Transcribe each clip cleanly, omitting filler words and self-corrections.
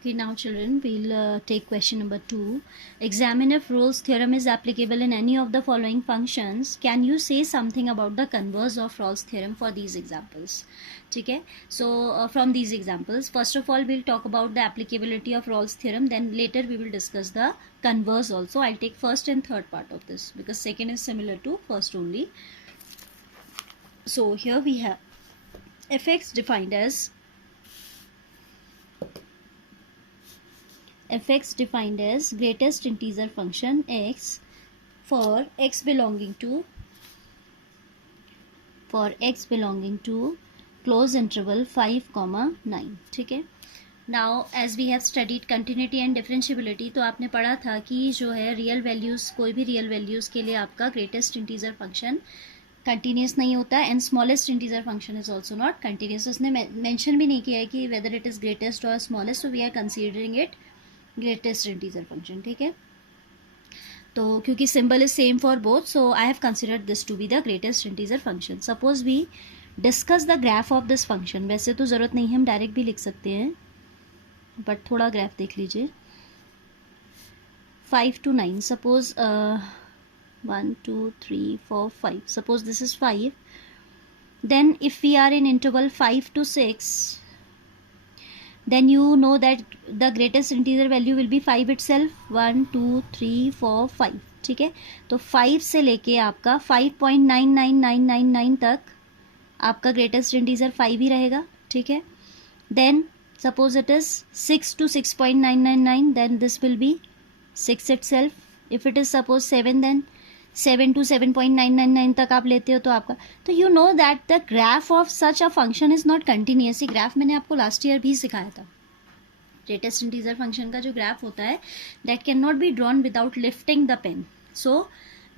Okay, now children, we'll take question number 2. Examine if Rolle's theorem is applicable in any of the following functions. Can you say something about the converse of Rolle's theorem for these examples? Okay, so from these examples, first of all, we'll talk about the applicability of Rolle's theorem. Then later we will discuss the converse also. I'll take first and third part of this because second is similar to first only. So here we have fx defined as greatest integer function x for x belonging to close interval 5, 9. ठीक है. Now as we have studied continuity and differentiability, तो आपने पढ़ा था कि जो है real values, कोई भी रियल वैल्यूज़ के लिए आपका ग्रेटेस्ट इंटीजर फंक्शन कंटिन्यूस नहीं होता and smallest integer function is also not continuous. उसने मेंशन भी नहीं किया है कि वेदर इट इज़ ग्रेटेस्ट और smallest, so we are considering it greatest integer function. ठीक है, तो क्योंकि symbol is same for both, so I have considered this to be the greatest integer function. Suppose we discuss the graph of this function. वैसे तो ज़रूरत नहीं है, हम डायरेक्ट भी लिख सकते हैं, बट थोड़ा ग्राफ देख लीजिए. 5 to 9, सपोज 1 2 3 4 5, suppose this is 5. Then if we are in interval 5 to 6, then you know that the greatest integer value will be 5 itself. 1 2 3 4 5. ठीक है, तो 5 से लेके आपका 5.99999 तक आपका ग्रेटेस्ट इंटीजर 5 ही रहेगा. ठीक है, then suppose it is 6 to 6.999, then this will be 6 itself. if it is suppose 7, then 7 to 7.999 तक आप लेते हो तो आपका, तो you know that the graph of such a function is not continuous. ये ग्राफ मैंने आपको लास्ट ईयर भी सिखाया था. ग्रेटेस्ट इंटीजर फंक्शन का जो ग्राफ होता है that can not be drawn without lifting the pen. So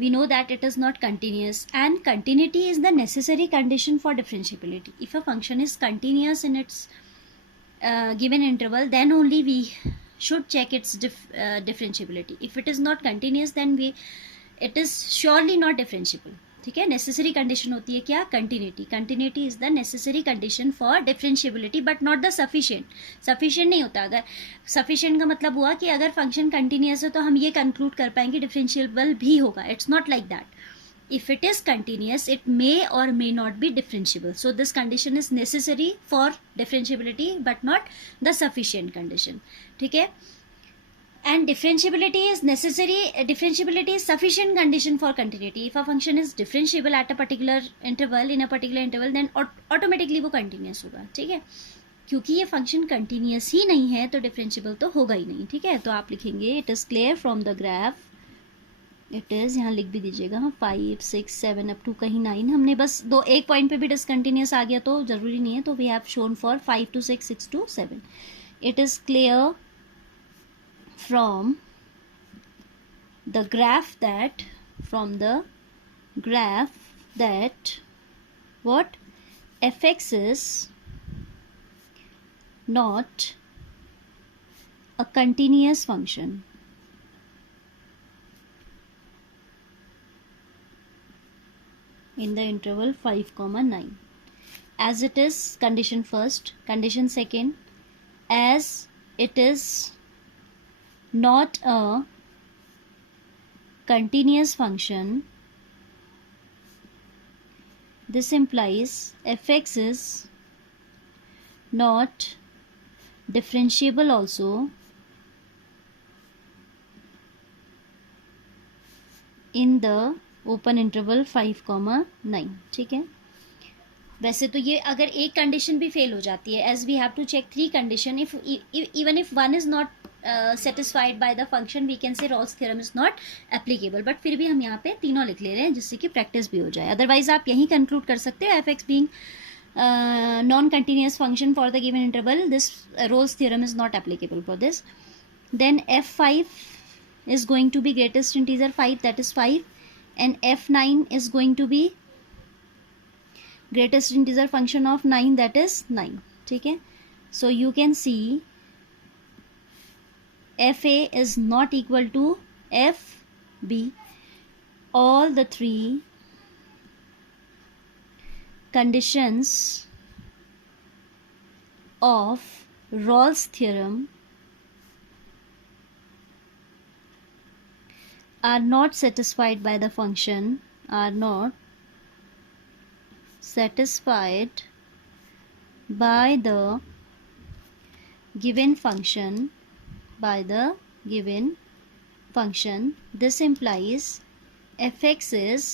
we know that it is not continuous, and continuity is the necessary condition for differentiability. If a function is continuous in its given interval, then only we should check its differentiability. If it is not continuous, then it is surely not differentiable. ठीक है, necessary condition होती है क्या? Continuity. Continuity is the necessary condition for differentiability but not the sufficient. Sufficient नहीं होता. अगर सफिशिएंट का मतलब हुआ कि अगर फंक्शन कंटिन्यूस है तो हम ये कंक्लूड कर पाएंगे डिफरेंशिएबल भी होगा. It's not like that. if it is continuous, it may or may not be differentiable. So this condition is necessary for differentiability but not the sufficient condition. ठीक है, and differentiability is necessary. Differentiability is sufficient condition for continuity. If a function is differentiable at a particular interval, in a particular interval, then automatically वो continuous होगा. ठीक है, क्योंकि ये function continuous ही नहीं है तो डिफरेंशिएबल तो होगा ही नहीं. ठीक है, तो आप लिखेंगे it is clear from the graph. It is, यहाँ लिख भी दीजिएगा 5 6 7 अप टू कहीं 9. हमने बस एक पॉइंट पे भी डिसकंटिन्यूस आ गया तो ज़रूरी नहीं है, तो we have shown for 5 to 6 6 to 7. It is clear from the graph that what fx is not a continuous function in the interval 5, 9, as it is condition first. Condition second, as it is not a continuous function, this implies fx is not differentiable also in the open interval 5, 9. ठीक है, वैसे तो ये अगर एक कंडीशन भी फेल हो जाती है, as we have to check 3 condition. If even if one is not satisfied by the function, we can say Rolle's theorem is not applicable. But फिर भी हम यहाँ पे तीनों लिख ले रहे हैं जिससे कि प्रैक्टिस भी हो जाए. अदरवाइज आप यही कंक्लूड कर सकते हो, f x being non continuous function for the given interval, this Rolle's theorem is not applicable for this. Then f5 is going to be greatest integer 5, that is 5, and f9 is going to be greatest integer function of 9, that is 9. ठीक है, so you can see fa is not equal to fb. all the 3 conditions of Rolle's theorem are not satisfied by the function, are not satisfied by the given function, by the given function, this implies fx is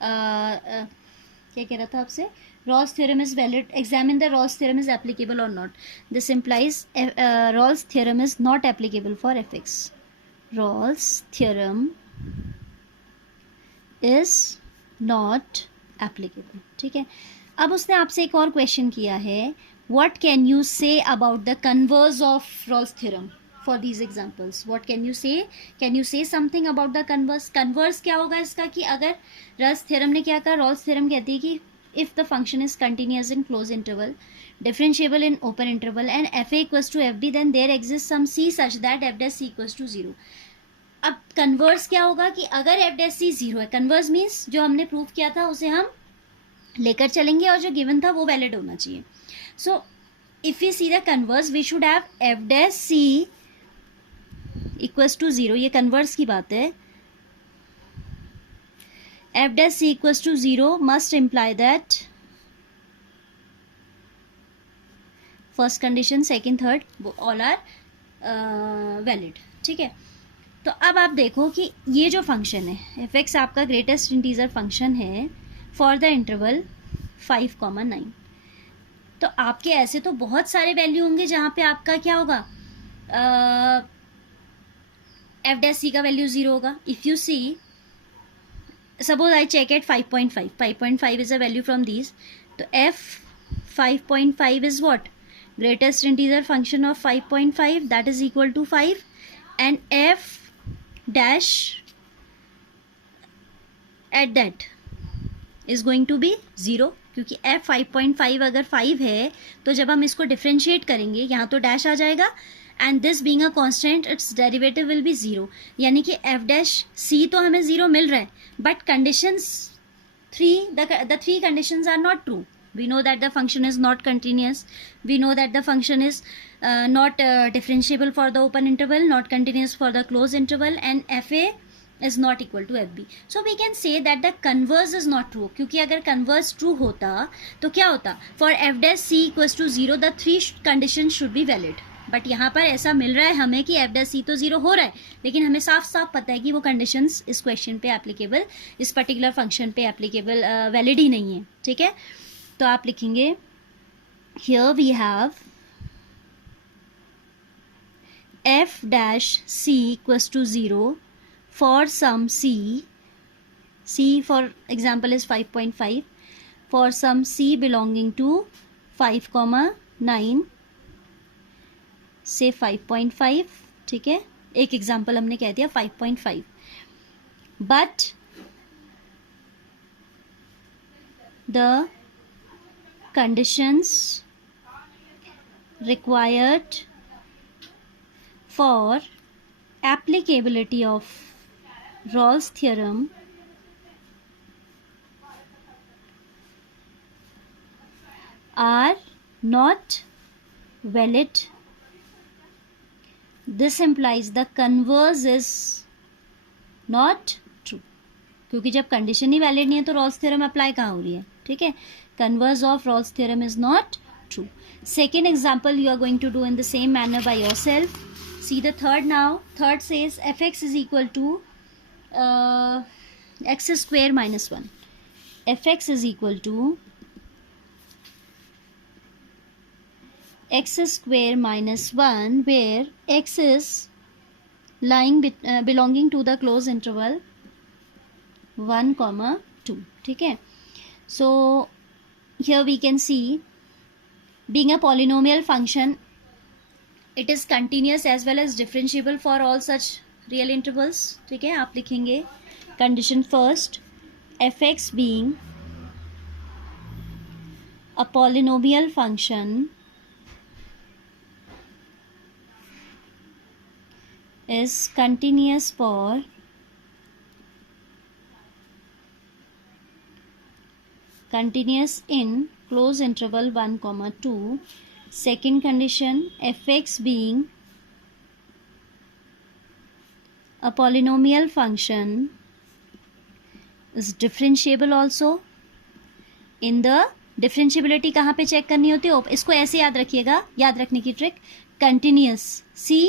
क्या कह रहा था आपसे, Rawls theorem is valid, examine the Rawls theorem is applicable or not. This implies Rawls theorem is not applicable for fx. Rawls theorem is not applicable. ठीक है. अब उसने आपसे एक और क्वेश्चन किया है, what can you say about the converse of Rawls theorem for these examples? What can you say? Can you say something about the converse? Converse क्या होगा इसका, कि अगर Rawls theorem ने क्या कहा, Rawls theorem कहती है कि if the function is continuous in closed interval, differentiable in open interval and fa equals to fb, then there exists some c such that f dash c equals to 0. अब कन्वर्स क्या होगा कि अगर F dash सी 0 है, converse means जो हमने प्रूव किया था उसे हम लेकर चलेंगे और जो गिवन था वो वैलिड होना चाहिए. So if we see the converse we should have f dash c equals to 0. ये कन्वर्स की बात है. F dash c equals to 0 must imply that first condition, second, third all are valid. ठीक है. तो अब आप देखो कि ये जो फंक्शन है एफ एक्स आपका ग्रेटेस्ट इंटीजर फंक्शन है फॉर द इंटरवल 5,9. तो आपके ऐसे तो बहुत सारे वैल्यू होंगे जहाँ पे आपका क्या होगा, एफ डैश सी का वैल्यू 0 होगा. If you see suppose I check at 5.5, 5.5 is a value from these. तो F 5.5 is what, greatest integer function of 5.5, that is equal to 5, and F dash at that is going to be 0, क्योंकि f 5.5 अगर 5 है तो जब हम इसको डिफ्रेंशिएट करेंगे यहाँ तो डैश आ जाएगा, and this being a constant it's derivative will be 0. यानी कि f डैश c तो हमें 0 मिल रहा है, but conditions 3, the three conditions are not true. We know that the function is not continuous. We know that the function is not differentiable for the open interval, not continuous for the closed interval, and fa is not equal to fb. So we can say that the converse is not true. क्योंकि अगर converse true होता तो क्या होता, for f dash c equals to 0 the three conditions should be valid. But यहाँ पर ऐसा मिल रहा है हमें कि एफ डैश सी तो 0 हो रहा है, लेकिन हमें साफ साफ पता है कि वो कंडीशंस इस क्वेश्चन पे एप्लीकेबल, इस पर्टिकुलर फंक्शन पे एप्लीकेबल वैलिड ही नहीं है. ठीक है. तो आप लिखेंगे here we have f dash c equals to 0 for some c for example is 5.5, for some c belonging to 5,9 से 5.5. ठीक है. एक एग्जाम्पल हमने कह दिया 5.5, but the conditions required for applicability of Rawls theorem are not valid. This implies the converse is not true. क्योंकि जब कंडीशन ही वैलिड नहीं है तो रॉल्स थ्योरम अप्लाई कहाँ हो रही है. ठीक है. Converse of Rawls theorem is not true. Second example you are going to do in the same manner by yourself. See the third now. Third says fx is equal to x square minus 1. fx is equal to x square minus 1, where x is lying belonging to the closed interval 1, 2. ठीक है. So here we can see, being a polynomial function, it is continuous as well as differentiable for all such real intervals. ठीक है. आप लिखेंगे condition first, fx being a polynomial function is continuous for continuous in closed interval 1, 2. Second condition, fx being a polynomial function is differentiable also in the differentiability कहाँ पे चेक करनी होती है? इसको ऐसे याद रखिएगा, याद रखने की ट्रिक, कंटिन्यूस सी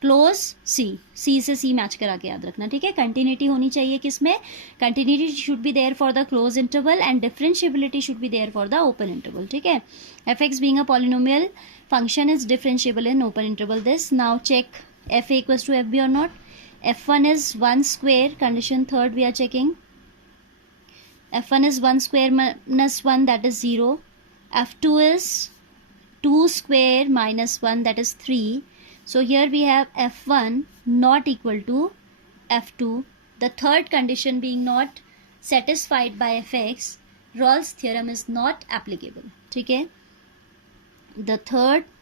क्लोज सी, सी से सी मैच करा के याद रखना, ठीक है. कंटिन्यूटी होनी चाहिए किसमें? Continuity should be there for the close interval and differentiability should be there for the open interval, ठीक है. F x being a polynomial function is differentiable in open interval. This now check f a equals to f b और not. f1 is 1 square, condition third we are checking. f1 is 1 square minus 1, that is 0. f2 is 2 square minus 1, that is 3. So here we have f1 not equal to f2. The third condition being not satisfied by fx, Rolle's theorem is not applicable, ठीक है. The third,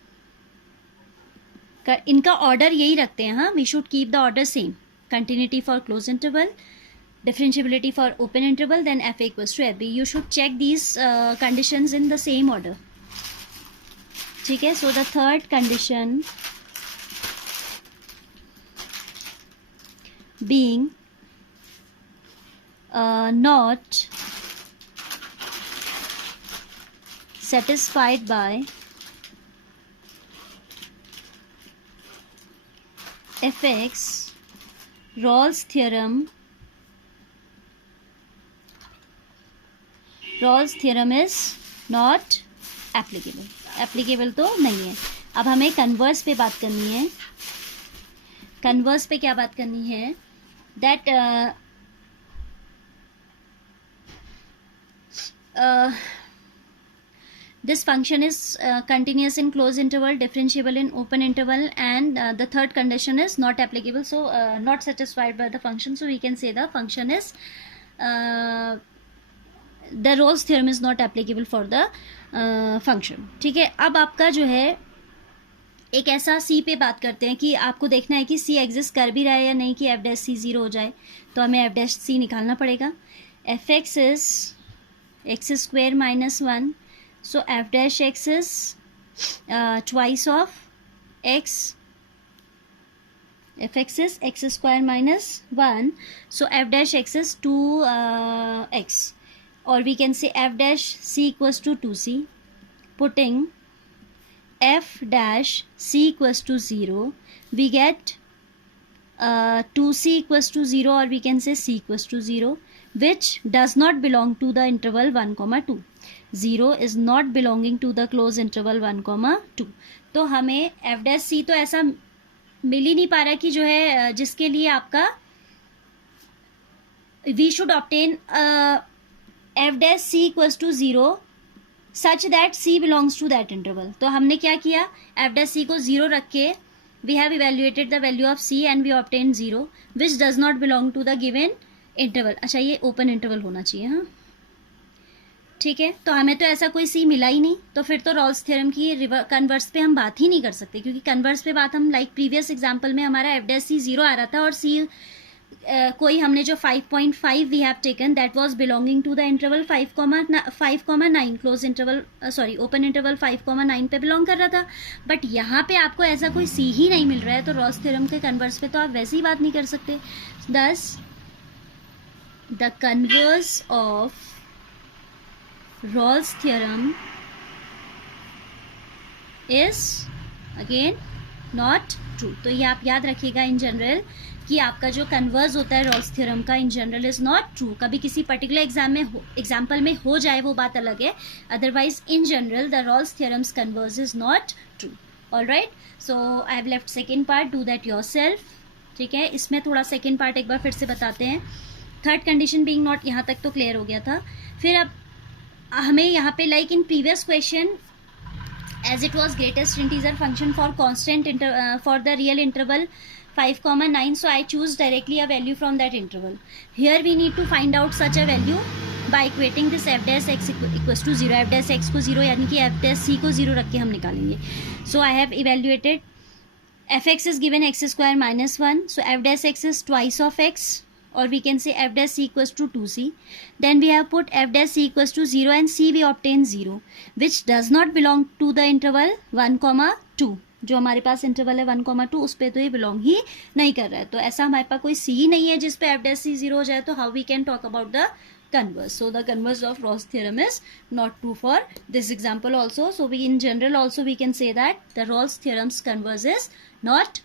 इनका ऑर्डर यही रखते हैं. हाँ, we should keep the order same. Continuity for close interval, differentiability for open interval, then f a equals to f b. You should check these conditions in the same order, ठीक है. So the third condition being not satisfied by fx, Rolle's theorem is not applicable. Applicable तो नहीं है. अब हमें कन्वर्स पे बात करनी है. कन्वर्स पे क्या बात करनी है? That this function is continuous in closed interval, differentiable in open interval, and the third condition is not applicable, so not satisfied by the function, so we can say the function is the Rolle's theorem is not applicable for the function, ठीक है. अब आपका जो है एक ऐसा सी पे बात करते हैं कि आपको देखना है कि सी एग्जिस्ट कर भी रहा है या नहीं, कि एफ डैश सी ज़ीरो हो जाए, तो हमें एफ डैश सी निकालना पड़ेगा. F x is x square minus 1. So f dash x is twice of x. Fx is x square minus 1. So f dash x is 2x. Or we can say f dash c equals to 2c. Putting f dash c equals to 0, we get 2c equals to 0, or we can say c equals to 0, which does not belong to the interval 1, 2. 0 is not belonging to the closed interval 1, 2. तो हमें F dash सी तो ऐसा मिल ही नहीं पा रहा कि जो है जिसके लिए आपका we should obtain f dash c equals to 0 such that c belongs to that interval. तो हमने क्या किया? एफ डैश सी को 0 रख के we have evaluated the value of c and we obtain 0 which does not belong to the given interval. अच्छा, ये open interval होना चाहिए. हाँ, ठीक है. तो हमें तो ऐसा कोई सी मिला ही नहीं, तो फिर तो रॉल्स थ्योरम की कन्वर्स पे हम बात ही नहीं कर सकते, क्योंकि कन्वर्स पे बात हम लाइक प्रीवियस एग्जांपल में हमारा एफ डैश सी 0 आ रहा था और सी कोई हमने जो 5.5 we have taken that was belonging to the interval 5,9 close interval, sorry open interval 5,9 पे बिलोंग कर रहा था. बट यहाँ पे आपको ऐसा कोई सी ही नहीं मिल रहा है, तो रॉल्स थ्योरम के कन्वर्स पे तो आप वैसे ही बात नहीं कर सकते. दस the converse of Rolle's theorem is again not true. तो ये आप याद रखिएगा इन जनरल कि आपका जो कन्वर्स होता है रॉल्स थ्योरम का in general is not true. कभी किसी पर्टिकुलर एग्जाम्पल में हो जाए वो बात अलग है, otherwise in general the Rolle's theorems converse is not true. Alright, so I have left second part, do that yourself. ठीक है, इसमें थोड़ा सेकेंड पार्ट एक बार फिर से बताते हैं. थर्ड कंडीशन बीइंग नॉट, यहाँ तक तो क्लियर हो गया था. फिर अब हमें यहाँ पे like in previous question as it was greatest integer function for constant for the real interval 5,9, so I choose directly a value from that interval. Here we need to find out such a value by equating this f dash x equals to 0. f dash x को 0 यानी कि f dash c को 0 रख के हम निकालेंगे. So I have evaluated fx is given x square minus 1, so f dash x is twice of x, or we can say f dash c equals to 2c. Then we have put f dash c equals to 0 and c we obtain 0, which does not belong to the interval 1, 2. जो हमारे पास इंटरवल है 1,2 उस पर तो ये बिलोंग ही नहीं कर रहा है। तो ऐसा हमारे पास कोई सी नहीं है जिस पे एफ डैश सी 0 हो जाए, तो how we can talk about the converse. So the converse of Ross theorem is not true for this example also. So we in general also we can say that the Ross theorem's converse is not